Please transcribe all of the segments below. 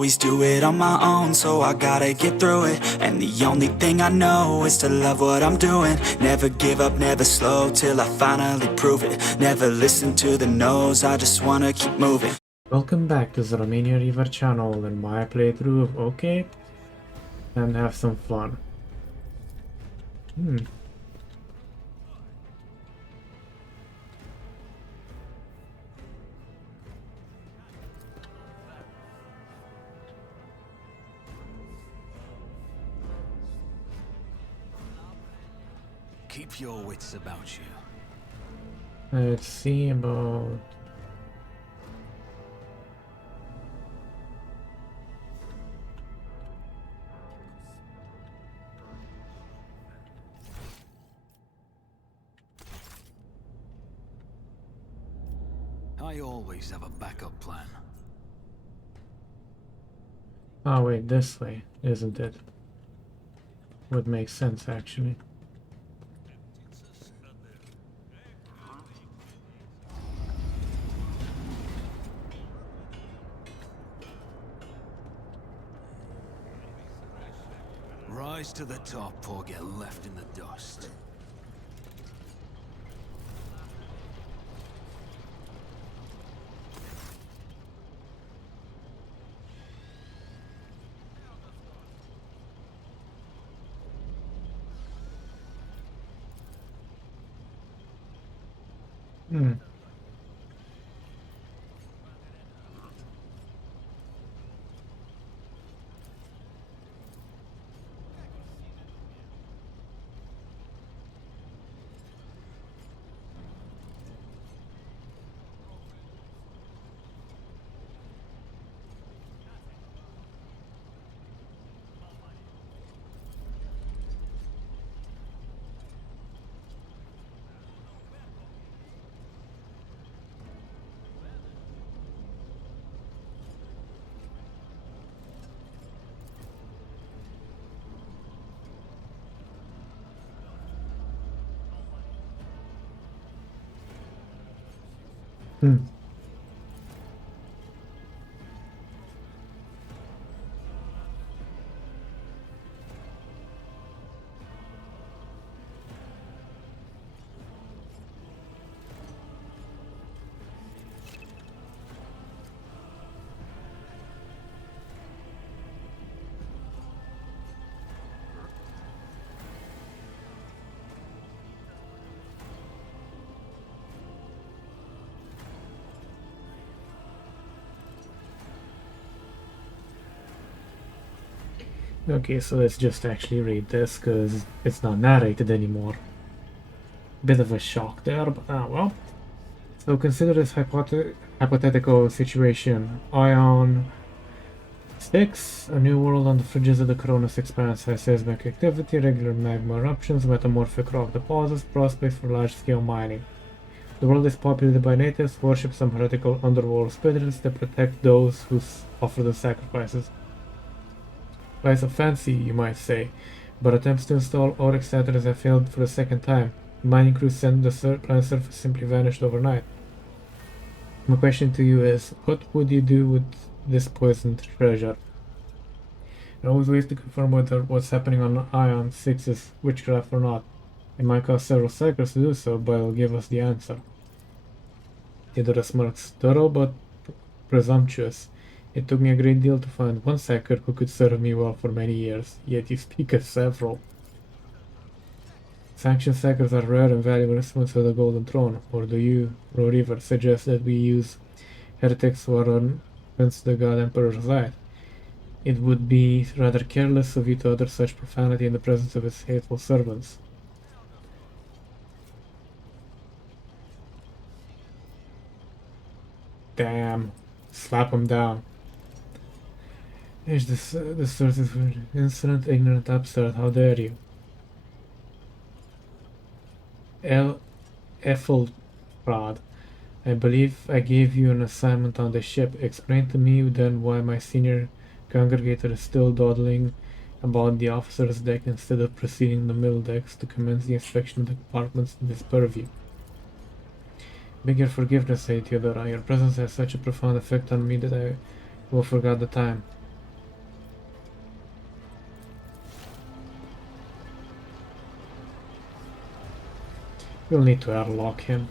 always do it on my own, so I gotta get through it. And the only thing I know is to love what I'm doing. Never give up, never slow, till I finally prove it. Never listen to the no's, I just wanna keep moving. Welcome back to the Romanian Reaver channel and my playthrough of OK, and have some fun. Keep your wits about you. Let's see about... I always have a backup plan. Oh wait, this way, isn't it? Would make sense actually. Rise to the top or get left in the dust. Okay, so let's just actually read this, because it's not narrated anymore. Bit of a shock there, but well. So consider this hypothetical situation. Ion 6, a new world on the fringes of the Cronus Expanse, has seismic activity, regular magma eruptions, metamorphic rock deposits, prospects for large-scale mining. The world is populated by natives, worship some heretical underworld spirits that protect those who offer the sacrifices. Price of fancy, you might say, but attempts to install auric satellites have failed for the second time. Mining crews sent the planet surface simply vanished overnight. My question to you is, what would you do with this poisoned treasure? There are always ways to confirm whether what's happening on Ion 6 is witchcraft or not. It might cost several psychers to do so, but it'll give us the answer. Theodore smirks, thorough but presumptuous. It took me a great deal to find one psyker who could serve me well for many years, yet you speak of several. Sanctioned psykers are rare and valuable instruments of the Golden Throne, or do you, Reaver, suggest that we use heretics who are against the God Emperor's side? It would be rather careless of you to utter such profanity in the presence of his hateful servants. Damn. Slap him down. Is this sort of insolent, ignorant upstart? How dare you? Ethelfrad, I believe I gave you an assignment on the ship. Explain to me then why my senior congregator is still dawdling about the officer's deck instead of proceeding the middle decks to commence the inspection of the compartments in his purview. Beg your forgiveness, said Theodora. Your presence has such a profound effect on me that I will forget the time. We'll need to airlock him.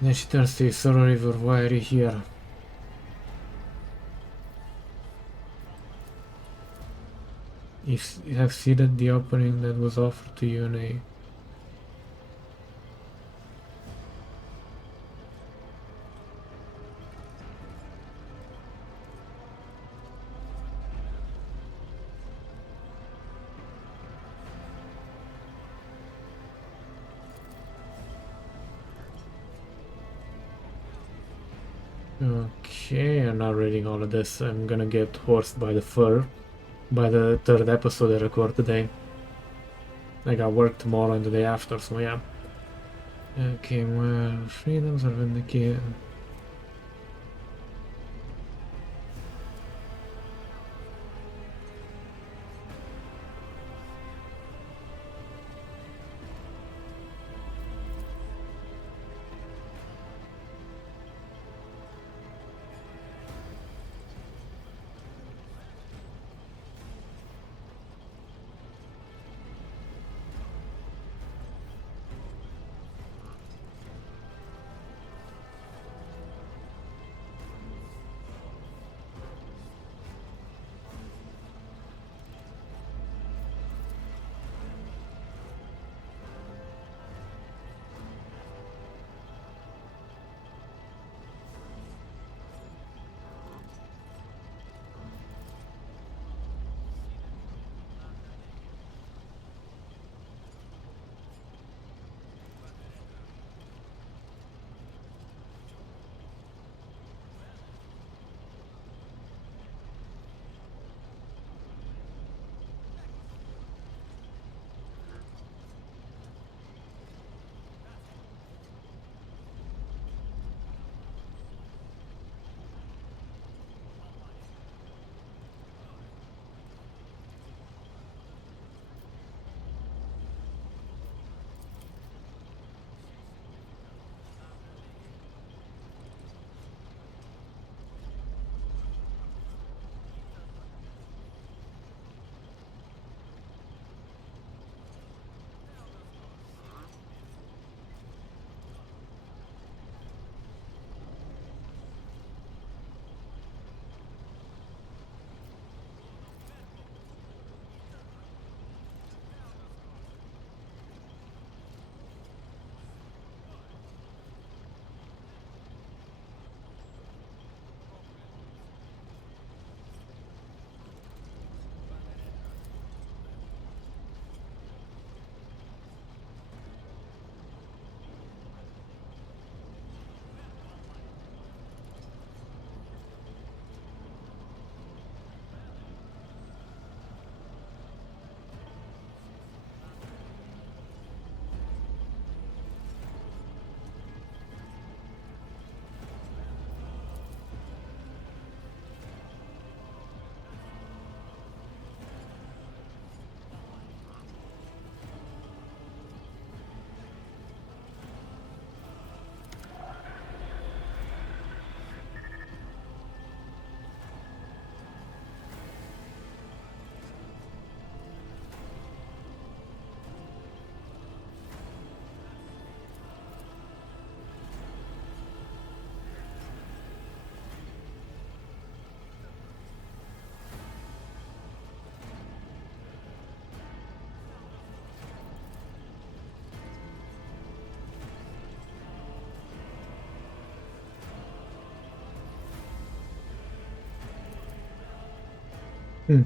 Then she turns to you, Sir Reaver, why are you here? You have seeded the opening that was offered to you in a... Okay, I'm not reading all of this. I'm gonna get horsed by the fur by the third episode I record today. I got work tomorrow and the day after, so yeah. Okay, where freedoms are vindicated. Hmm.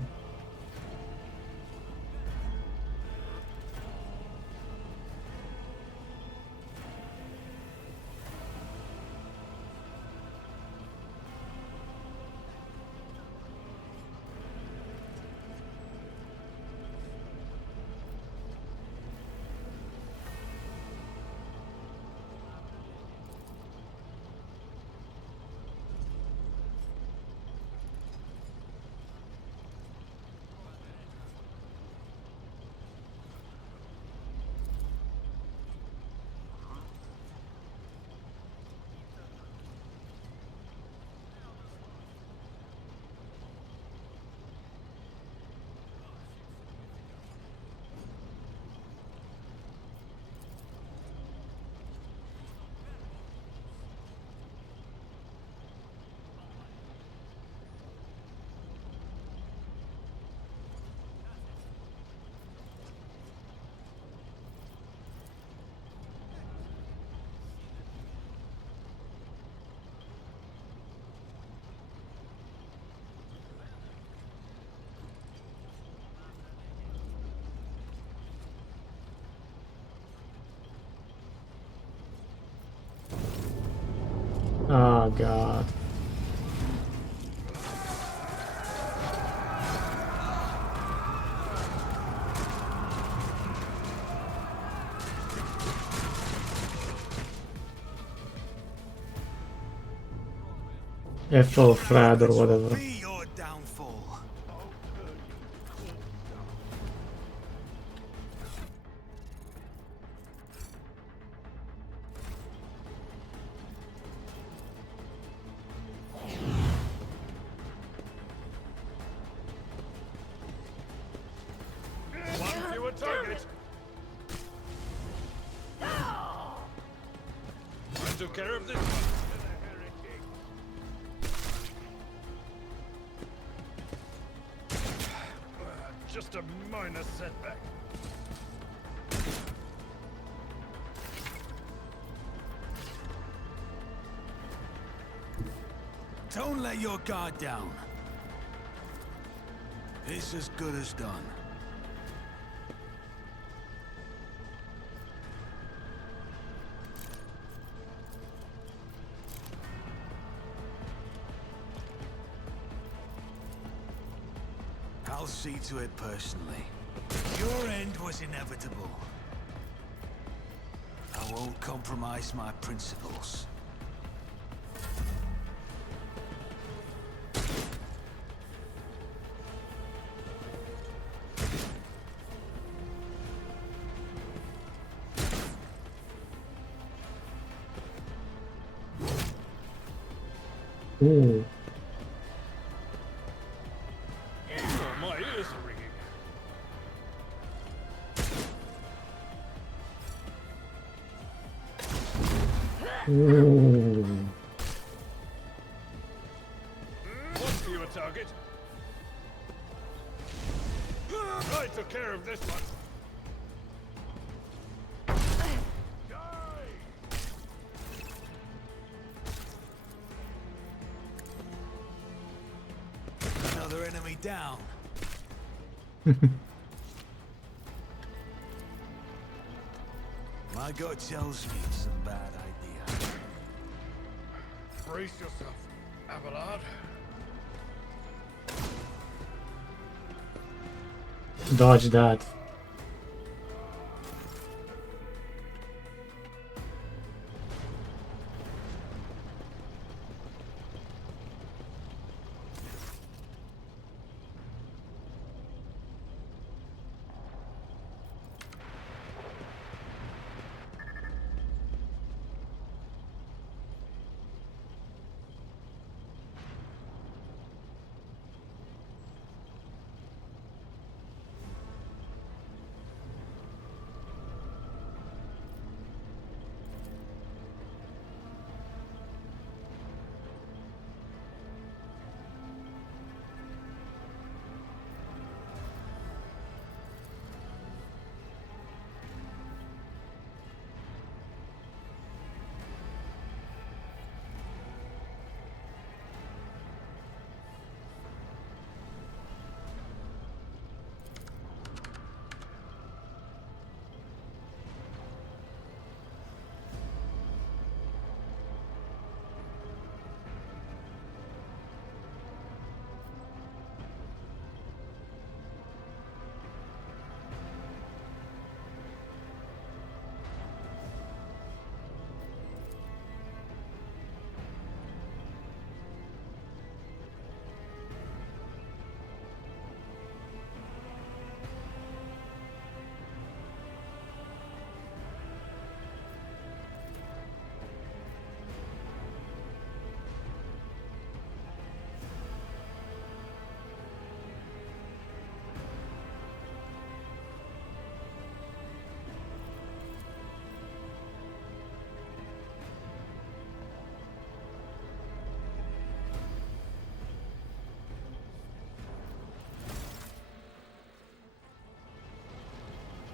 Oh god. FL Frad or whatever. Be your downfall. One fewer target. I took care of this one. Just a minor setback. Don't let your guard down. It's as good as done. I'll see to it personally. Your end was inevitable. I won't compromise my principles. Ooh. Oh, my ears are ringing. Ooh. One fewer target. I took care of this one. Another enemy down. My gut tells me it's a bad idea. Brace yourself, Abelard. Dodge that.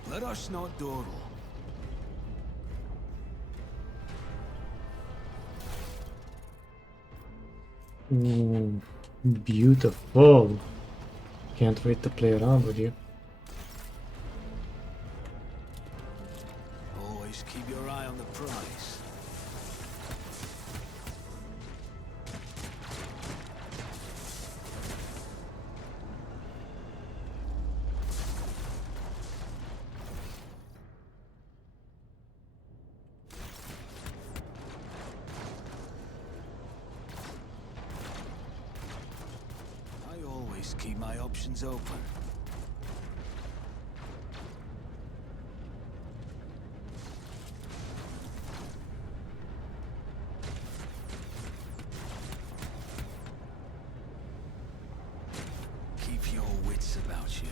Let us not dawdle. Ooh, beautiful. Can't wait to play around with you. Always keep your eye on the prize. Just keep my options open. Keep your wits about you.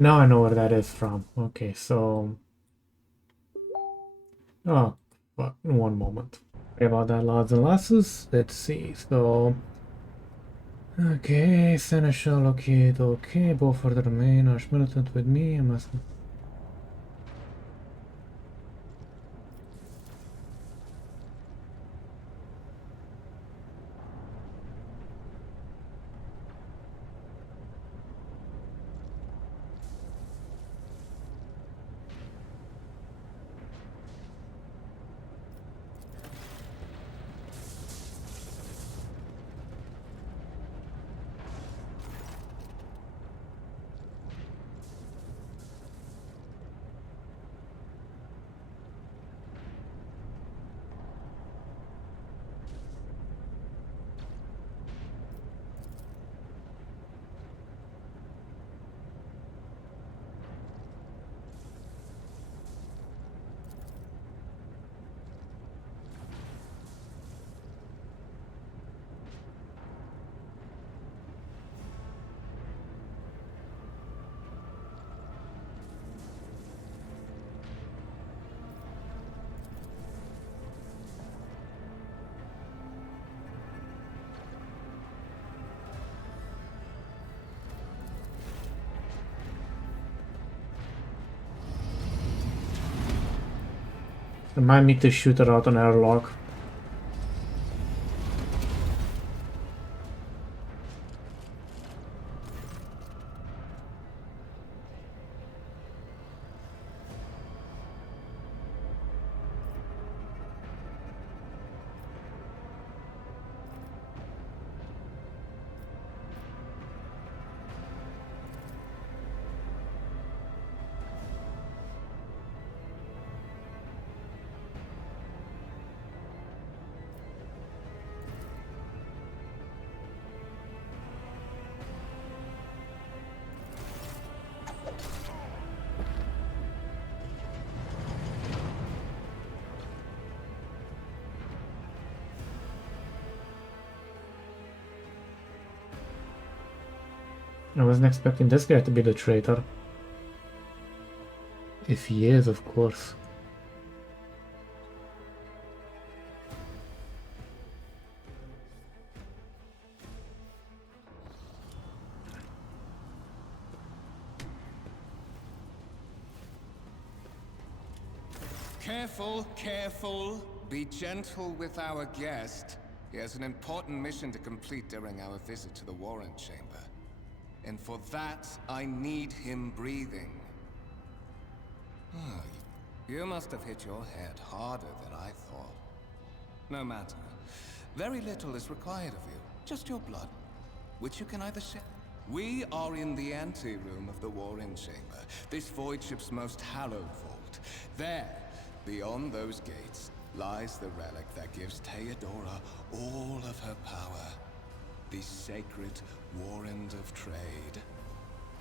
Now I know where that is from. Okay, so... Oh, but one moment. Sorry about that, lads and lasses. Let's see, so... Okay, Seneschal, okay, both for the remain are militant with me, I must... Remind me to shoot it out on airlock. I wasn't expecting this guy to be the traitor. If he is, of course. Careful, careful. Be gentle with our guest. He has an important mission to complete during our visit to the Warrant Chamber. And for that, I need him breathing. Oh, you must have hit your head harder than I thought. No matter. Very little is required of you. Just your blood, which you can either share. We are in the anteroom of the Warrant Chamber, this void ship's most hallowed vault. There, beyond those gates, lies the relic that gives Theodora all of her power. The sacred Warrant of Trade.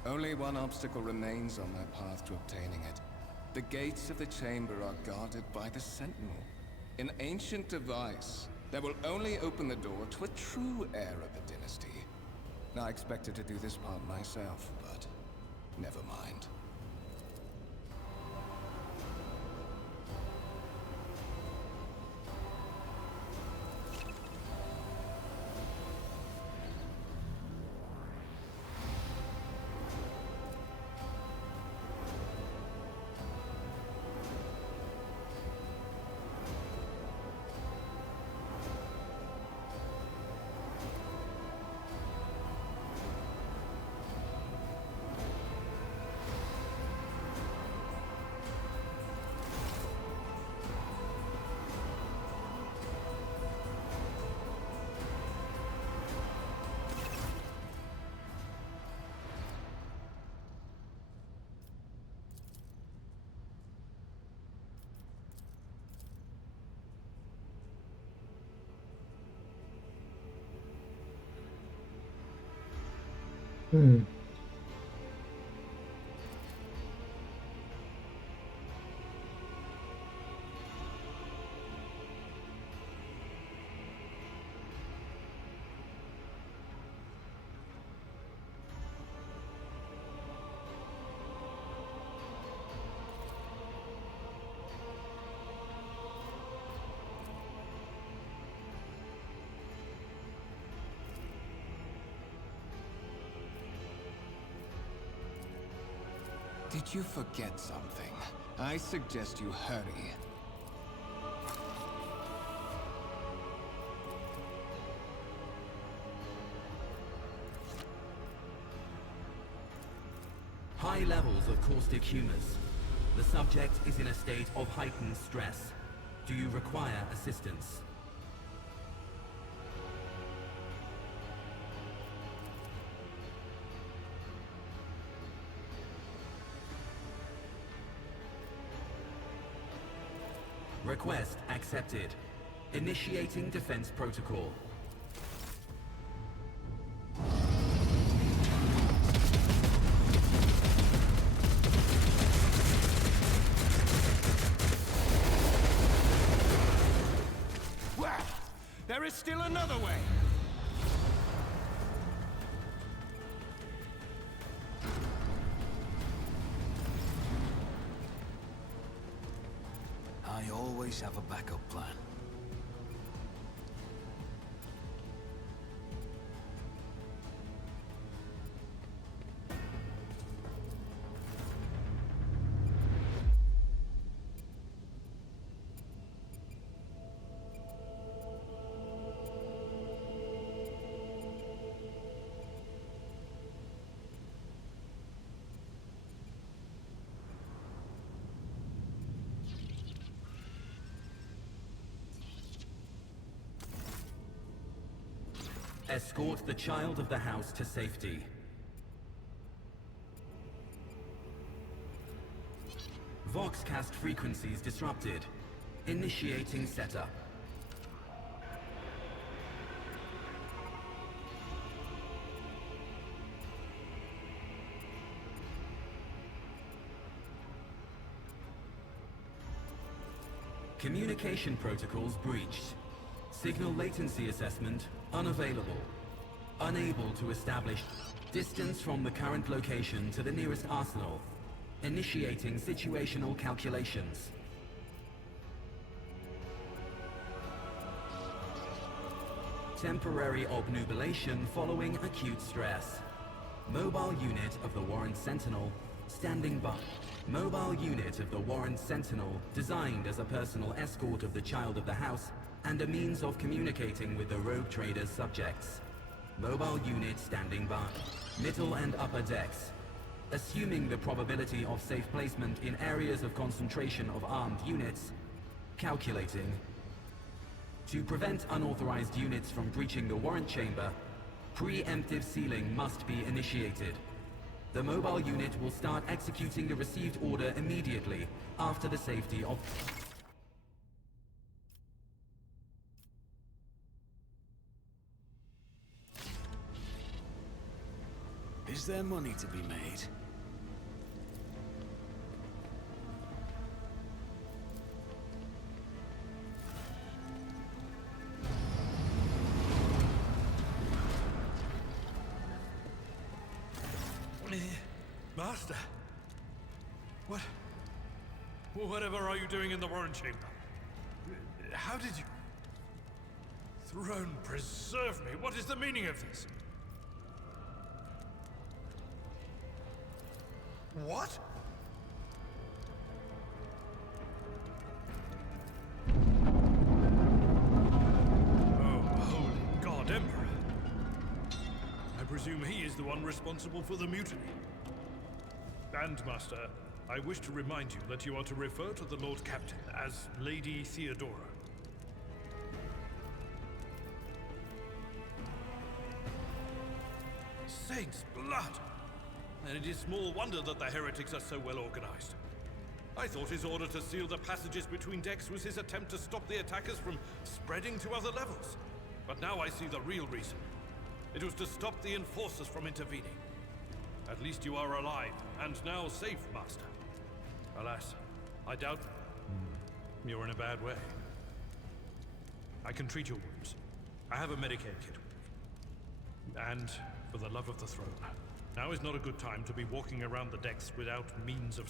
Only one obstacle remains on my path to obtaining it. The gates of the chamber are guarded by the Sentinel. An ancient device that will only open the door to a true heir of the dynasty. I expected to do this part myself, but never mind. Hmm. Did you forget something? I suggest you hurry. High levels of caustic humors. The subject is in a state of heightened stress. Do you require assistance? Request accepted. Initiating defense protocol. Well, there is still another way. I always have a backup plan. Escort the child of the house to safety. Voxcast frequencies disrupted. Initiating setup. Communication protocols breached. Signal latency assessment unavailable. Unable to establish. Distance from the current location to the nearest arsenal. Initiating situational calculations. Temporary obnubilation following acute stress. Mobile unit of the Warren Sentinel standing by. Mobile unit of the Warren Sentinel designed as a personal escort of the child of the house and a means of communicating with the rogue trader's subjects. Mobile unit standing by. Middle and upper decks. Assuming the probability of safe placement in areas of concentration of armed units. Calculating. To prevent unauthorized units from breaching the warrant chamber, preemptive sealing must be initiated. The mobile unit will start executing the received order immediately after the safety of... Is there money to be made? Master? What? Whatever are you doing in the warrant chamber? How did you... Throne preserve me! What is the meaning of this? What? Oh, holy God, Emperor! I presume he is the one responsible for the mutiny. And, Master, I wish to remind you that you are to refer to the Lord Captain as Lady Theodora. Saints' blood! And it is small wonder that the heretics are so well organized. I thought his order to seal the passages between decks was his attempt to stop the attackers from spreading to other levels. But now I see the real reason. It was to stop the enforcers from intervening. At least you are alive, and now safe, Master. Alas, I doubt you're in a bad way. I can treat your wounds. I have a Medicaid kit. And, for the love of the throne, now is not a good time to be walking around the decks without means of...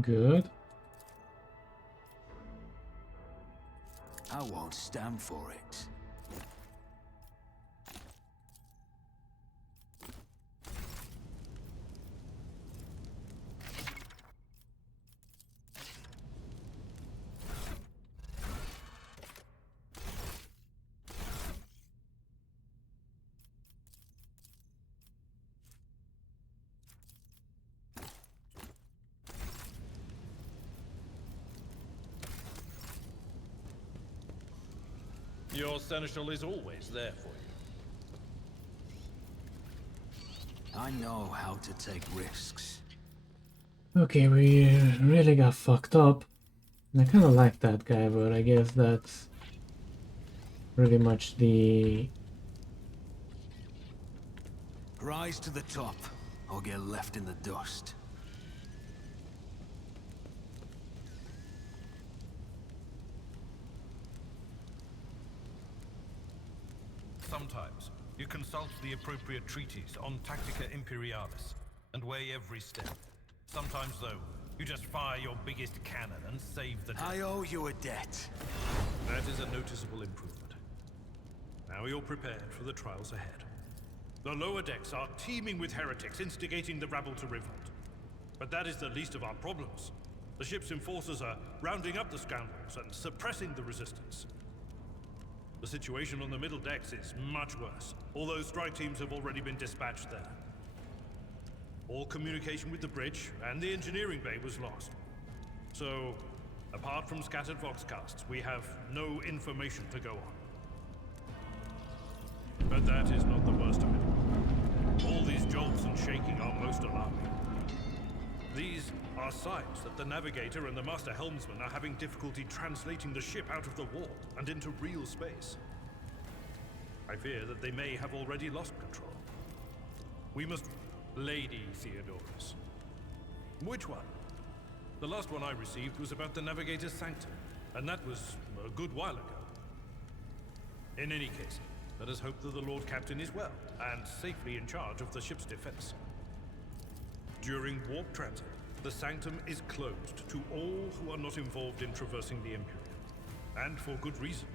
Good. I won't stand for it. Your seneschal is always there for you. I know how to take risks. Okay, we really got fucked up. And I kind of like that guy, but I guess that's pretty much the... Rise to the top, or get left in the dust. Sometimes, you consult the appropriate treatise on Tactica Imperialis and weigh every step. Sometimes, though, you just fire your biggest cannon and save the day. I owe you a debt. That is a noticeable improvement. Now you're prepared for the trials ahead. The lower decks are teeming with heretics instigating the rabble to revolt. But that is the least of our problems. The ship's enforcers are rounding up the scoundrels and suppressing the resistance. The situation on the middle decks is much worse, although strike teams have already been dispatched there. All communication with the bridge and the engineering bay was lost. So, apart from scattered voxcasts, we have no information to go on. But that is not the worst of it. All these jolts and shaking are most alarming. These are signs that the Navigator and the Master Helmsman are having difficulty translating the ship out of the warp and into real space. I fear that they may have already lost control. We must Lady Theodora's. Which one? The last one I received was about the Navigator's Sanctum, and that was a good while ago. In any case, let us hope that the Lord Captain is well, and safely in charge of the ship's defense. During warp transit, the Sanctum is closed to all who are not involved in traversing the Imperium, and for good reason.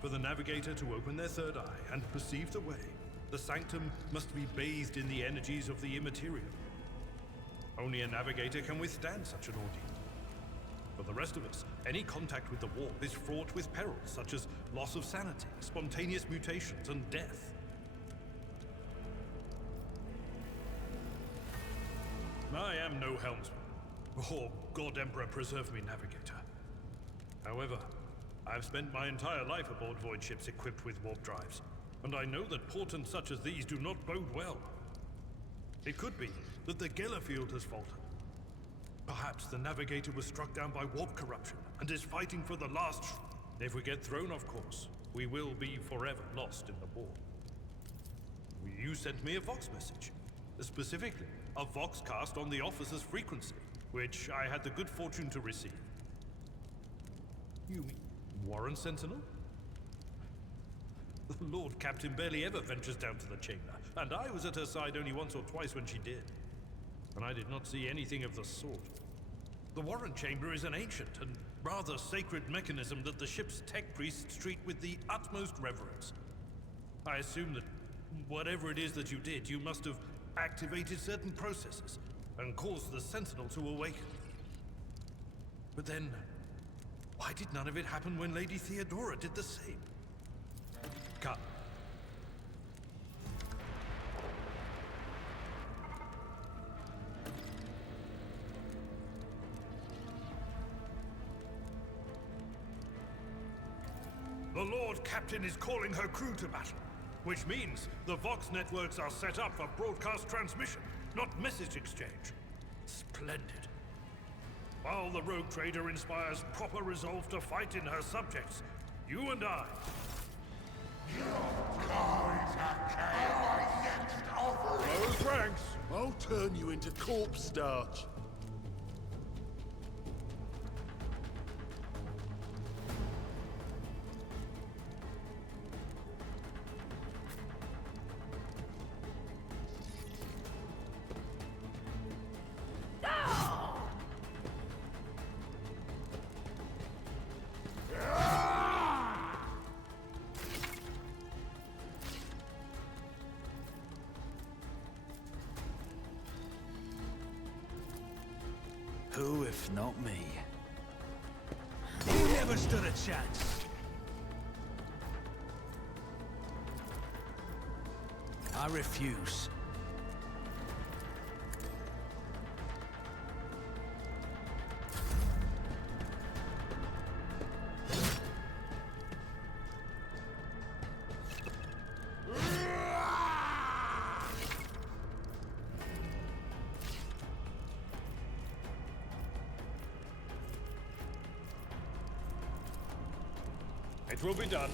For the Navigator to open their third eye and perceive the way, the Sanctum must be bathed in the energies of the Immaterial. Only a Navigator can withstand such an ordeal. For the rest of us, any contact with the warp is fraught with perils such as loss of sanity, spontaneous mutations, and death. I am no helmsman, or God Emperor preserve me, Navigator. However, I've spent my entire life aboard void ships equipped with warp drives, and I know that portents such as these do not bode well. It could be that the Gellerfield has faltered. Perhaps the Navigator was struck down by warp corruption and is fighting for the last. If we get thrown off course, we will be forever lost in the war. You sent me a Vox message, specifically a Vox cast on the officer's frequency, which I had the good fortune to receive. You mean Warren Sentinel? The Lord Captain barely ever ventures down to the chamber, and I was at her side only once or twice when she did. And I did not see anything of the sort. The Warren Chamber is an ancient and rather sacred mechanism that the ship's tech priests treat with the utmost reverence. I assume that whatever it is that you did, you must have activated certain processes and caused the Sentinel to awaken. But then, why did none of it happen when Lady Theodora did the same? Come. The Lord Captain is calling her crew to battle, which means the Vox networks are set up for broadcast transmission, not message exchange. Splendid. While the rogue trader inspires proper resolve to fight in her subjects, you and I... Those ranks! I'll turn you into corpse starch. Who if not me? You never stood a chance. I refuse. It will be done.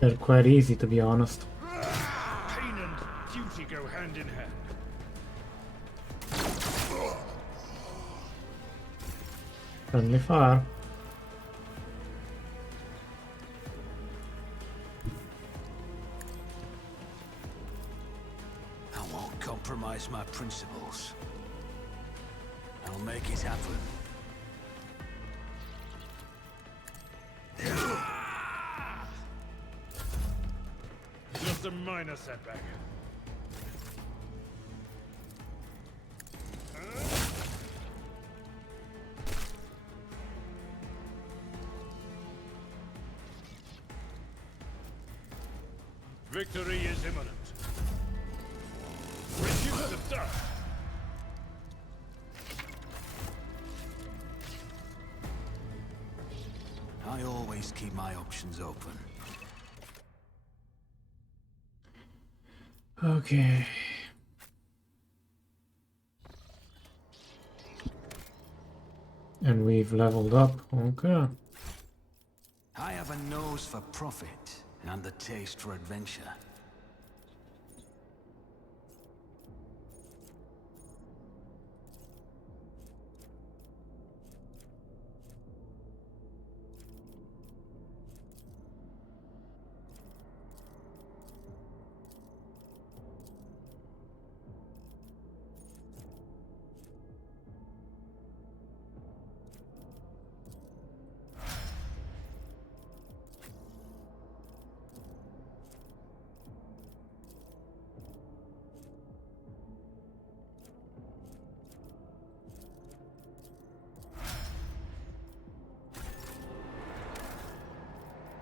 They're quite easy, to be honest. Pain and duty go hand in hand. Friendly fire. I won't compromise my principles. I'll make it happen. Just a minor setback. Victory is imminent. Reduce the dust. I always keep my options open. Okay. And we've leveled up. Okay. I have a nose for profit and a taste for adventure.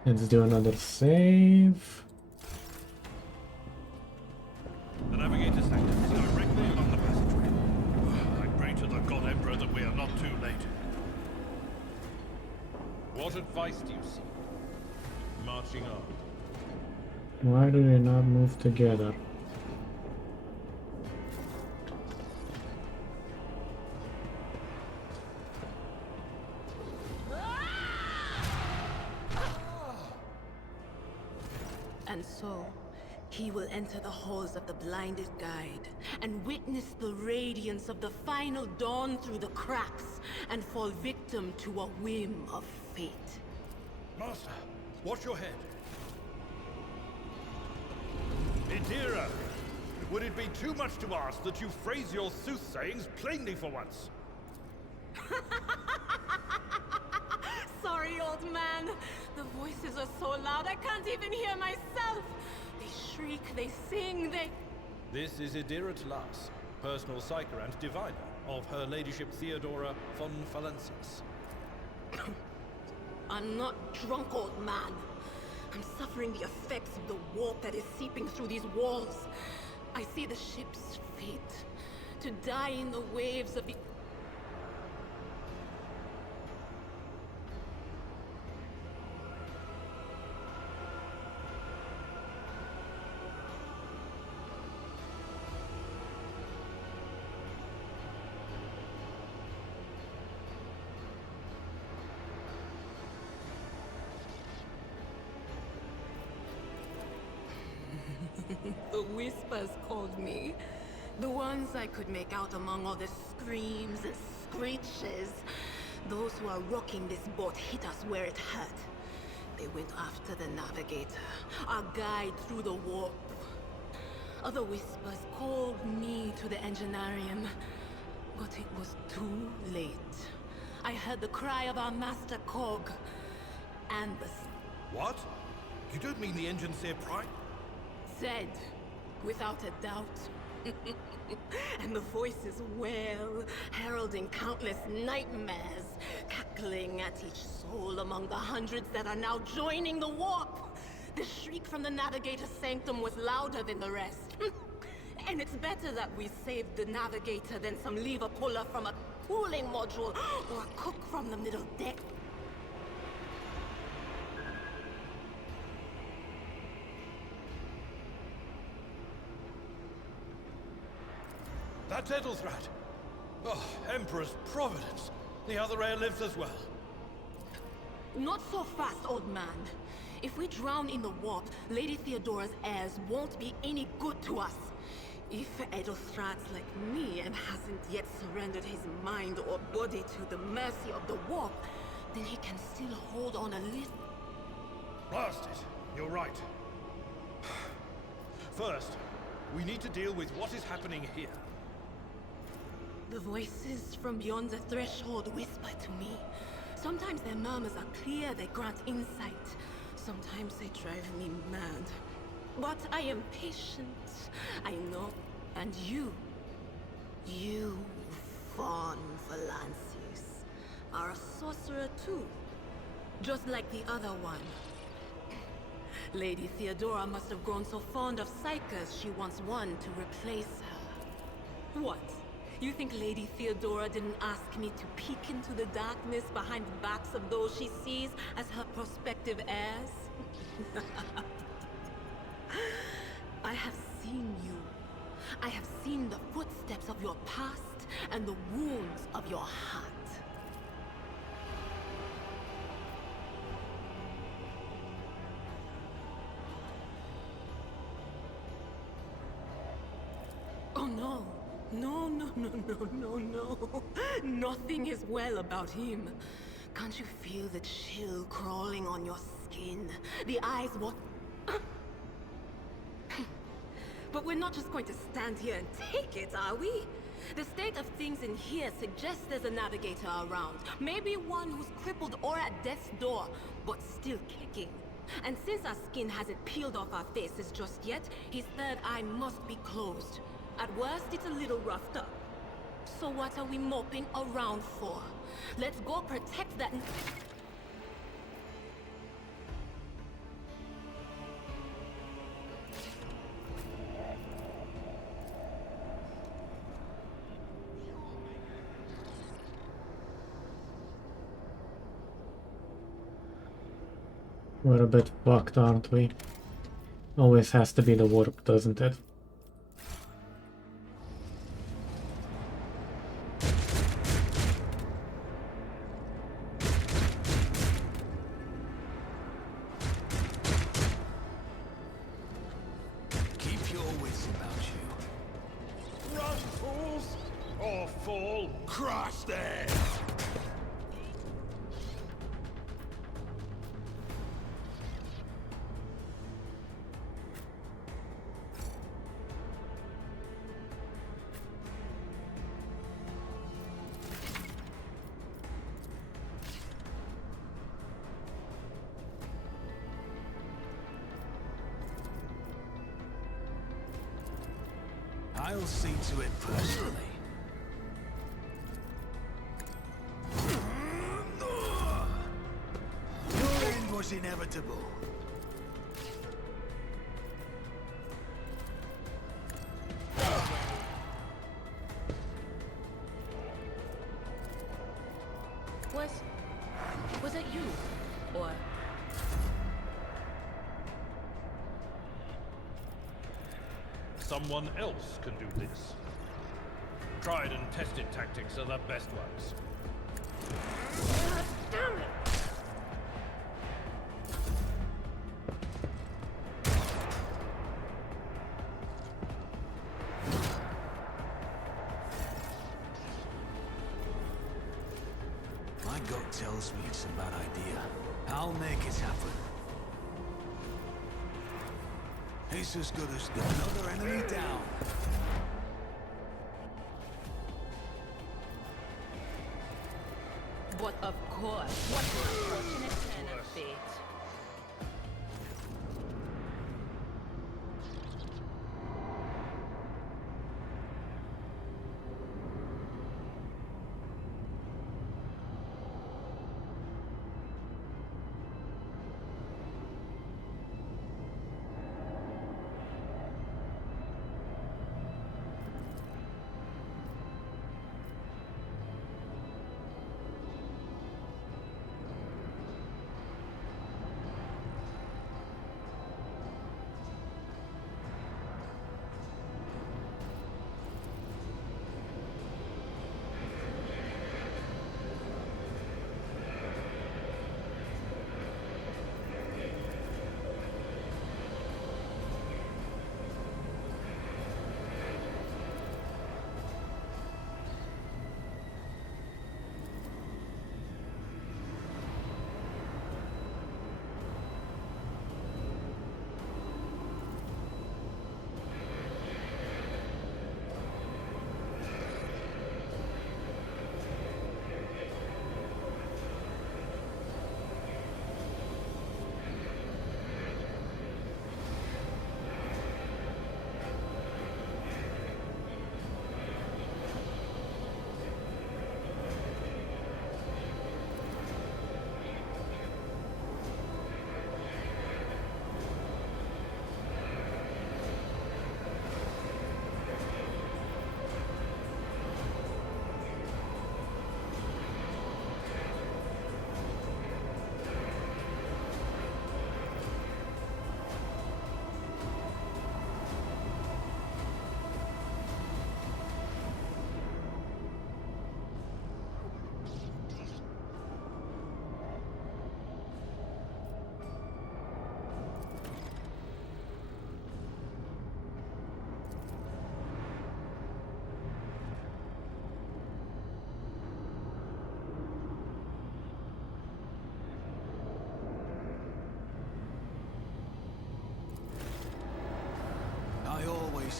Let's do another save. The navigator sanctum is directly along the passageway. I pray to the God Emperor that we are not too late. What advice do you seek? Marching on. Why do they not move together? And so, he will enter the halls of the blinded guide and witness the radiance of the final dawn through the cracks and fall victim to a whim of fate. Master, watch your head. Idira, would it be too much to ask that you phrase your soothsayings plainly for once? Sorry, old man. The voices are so loud I can't even hear myself. They shriek, they sing, they... This is Idira Tlas, personal psyker and diviner of Her Ladyship Theodora von Valencius. I'm not drunk, old man. I'm suffering the effects of the warp that is seeping through these walls. I see the ship's fate, to die in the waves of the... The whispers called me. The ones I could make out among all the screams and screeches. Those who are rocking this boat hit us where it hurt. They went after the navigator, our guide through the warp. Other whispers called me to the enginarium, but it was too late. I heard the cry of our master Cog, and the... What? You don't mean the engine seer prime? Said, without a doubt. And the voices wail, heralding countless nightmares, cackling at each soul among the hundreds that are now joining the warp. The shriek from the navigator's sanctum was louder than the rest. And it's better that we saved the navigator than some lever puller from a cooling module or a cook from the middle deck. That's Edelthrat. Oh, Emperor's providence. The other heir lives as well. Not so fast, old man. If we drown in the warp, Lady Theodora's heirs won't be any good to us. If Edelthrat's like me and hasn't yet surrendered his mind or body to the mercy of the warp, then he can still hold on a little. Blast it. You're right. First, we need to deal with what is happening here. The voices from beyond the threshold whisper to me. Sometimes their murmurs are clear, they grant insight. Sometimes they drive me mad. But I am patient, I know. And you, Von Valancius, are a sorcerer too. Just like the other one. Lady Theodora must have grown so fond of psykers she wants one to replace her. What? You think Lady Theodora didn't ask me to peek into the darkness behind the backs of those she sees as her prospective heirs? I have seen you. I have seen the footsteps of your past and the wounds of your heart. no. Nothing is well about him. Can't you feel the chill crawling on your skin? The eyes what? But we're not just going to stand here and take it, are we? The state of things in here suggests there's a navigator around. Maybe one who's crippled or at death's door, but still kicking. And since our skin hasn't peeled off our faces just yet, his third eye must be closed. At worst, it's a little roughed up. So what are we moping around for? Let's go protect that... We're a bit fucked, aren't we? Always has to be the warp, doesn't it? Keep your wits about you. Run, fools! Or fall! Crush them! I'll see to it personally. Your end was inevitable. Was it you? Or... Someone else can do this. Tried and tested tactics are the best ones. Damn it! My gut tells me it's a bad idea. I'll make it happen. It's as good as another enemy down. But of course, what an unfortunate turn of fate.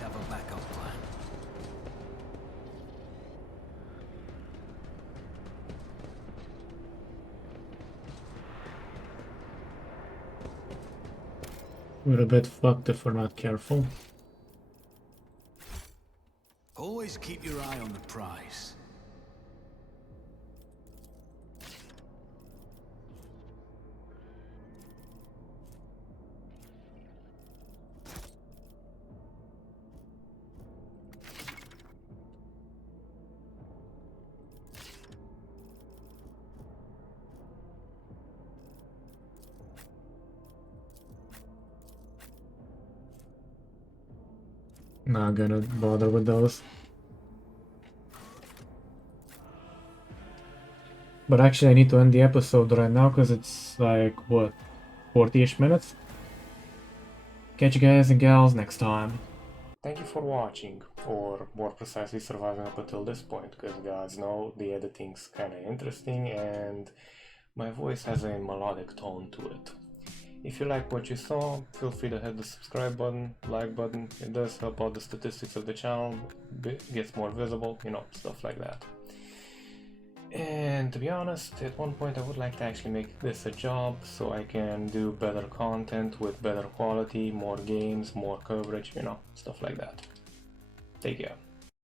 have a backup plan. We're a bit fucked if we're not careful. Always keep your eye on the prize. Not gonna bother with those. But actually I need to end the episode right now because it's like, what, 40-ish minutes? Catch you guys and gals next time. Thank you for watching, or more precisely surviving up until this point, because gods know the editing's kinda interesting and my voice has a melodic tone to it. If you like what you saw, feel free to hit the subscribe button, like button. It does help out the statistics of the channel, gets more visible, you know, stuff like that. And to be honest, at one point I would like to actually make this a job so I can do better content with better quality, more games, more coverage, you know, stuff like that. Take care.